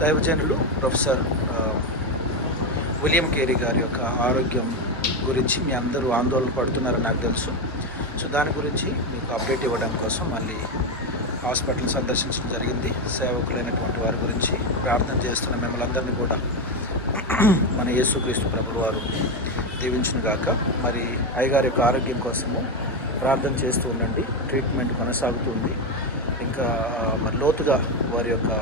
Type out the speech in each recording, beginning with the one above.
దైవజనులు professor William Carey గారి యొక్క ఆరోగ్యం గురించి మీ అందరూ ఆందోళన పడుతున్నారని నాకు తెలుసు. సో దాని గురించి మీకు అప్డేట్ ఇవ్వడం కోసం మళ్ళీ హాస్పిటల్ సందర్శించడం జరిగింది. సేవకులైనటువంటి వారి గురించి ప్రార్థన చేస్తున్న మిమ్మల్ని అందరినీ కూడా మన యేసుక్రీస్తు ప్రభువు వారు దీవించును గాక. మరి అయ్యగారి యొక్క ఆరోగ్యం కోసము ప్రార్థన చేస్తూ ఉండండి. ట్రీట్మెంట్ కొనసాగుతుంది. ఇంకా మరి లోతుగా వారి యొక్క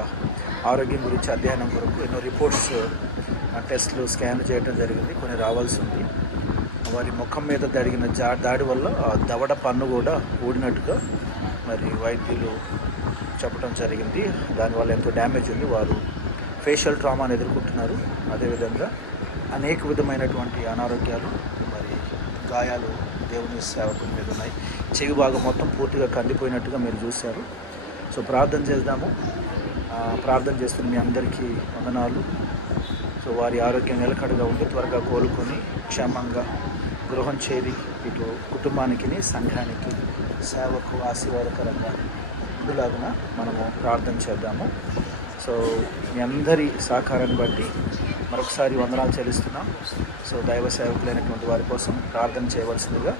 ఆరోగ్యం గురించి అధ్యయనం కొరకు ఎన్నో రిపోర్ట్స్, టెస్టులు, స్కాన్ చేయడం జరిగింది. కొన్ని రావాల్సి ఉంది. వారి ముఖం మీద జరిగిన దాడి వల్ల దవడ పన్ను కూడా ఊడినట్టుగా మరి వైద్యులు చెప్పడం జరిగింది. దానివల్ల ఎంతో డ్యామేజ్ ఉంది. వారు ఫేషియల్ ట్రామాను ఎదుర్కొంటున్నారు. అదేవిధంగా అనేక విధమైనటువంటి అనారోగ్యాలు, మరి గాయాలు దేవుని సేవకుల మీద ఉన్నాయి. చెవి భాగం మొత్తం పూర్తిగా కందిపోయినట్టుగా మీరు చూశారు. సో ప్రార్థన చేద్దాము. ప్రార్థన చేస్తున్న మీ అందరికీ వందనాలు. సో వారి ఆరోగ్యం నిలకడగా ఉండి త్వరగా కోలుకొని క్షేమంగా గృహం చేరి ఇటు కుటుంబానికి, సంఘానికి, సేవకు ఆశీర్వాదకరంగా ఇందులాగున మనము ప్రార్థన చేద్దాము. సో మీ అందరి సహకారాన్ని బట్టి మరొకసారి వందనాలు చెల్లిస్తున్నాం. సో దైవ సేవకులైనటువంటి వారి కోసం ప్రార్థన చేయవలసిందిగా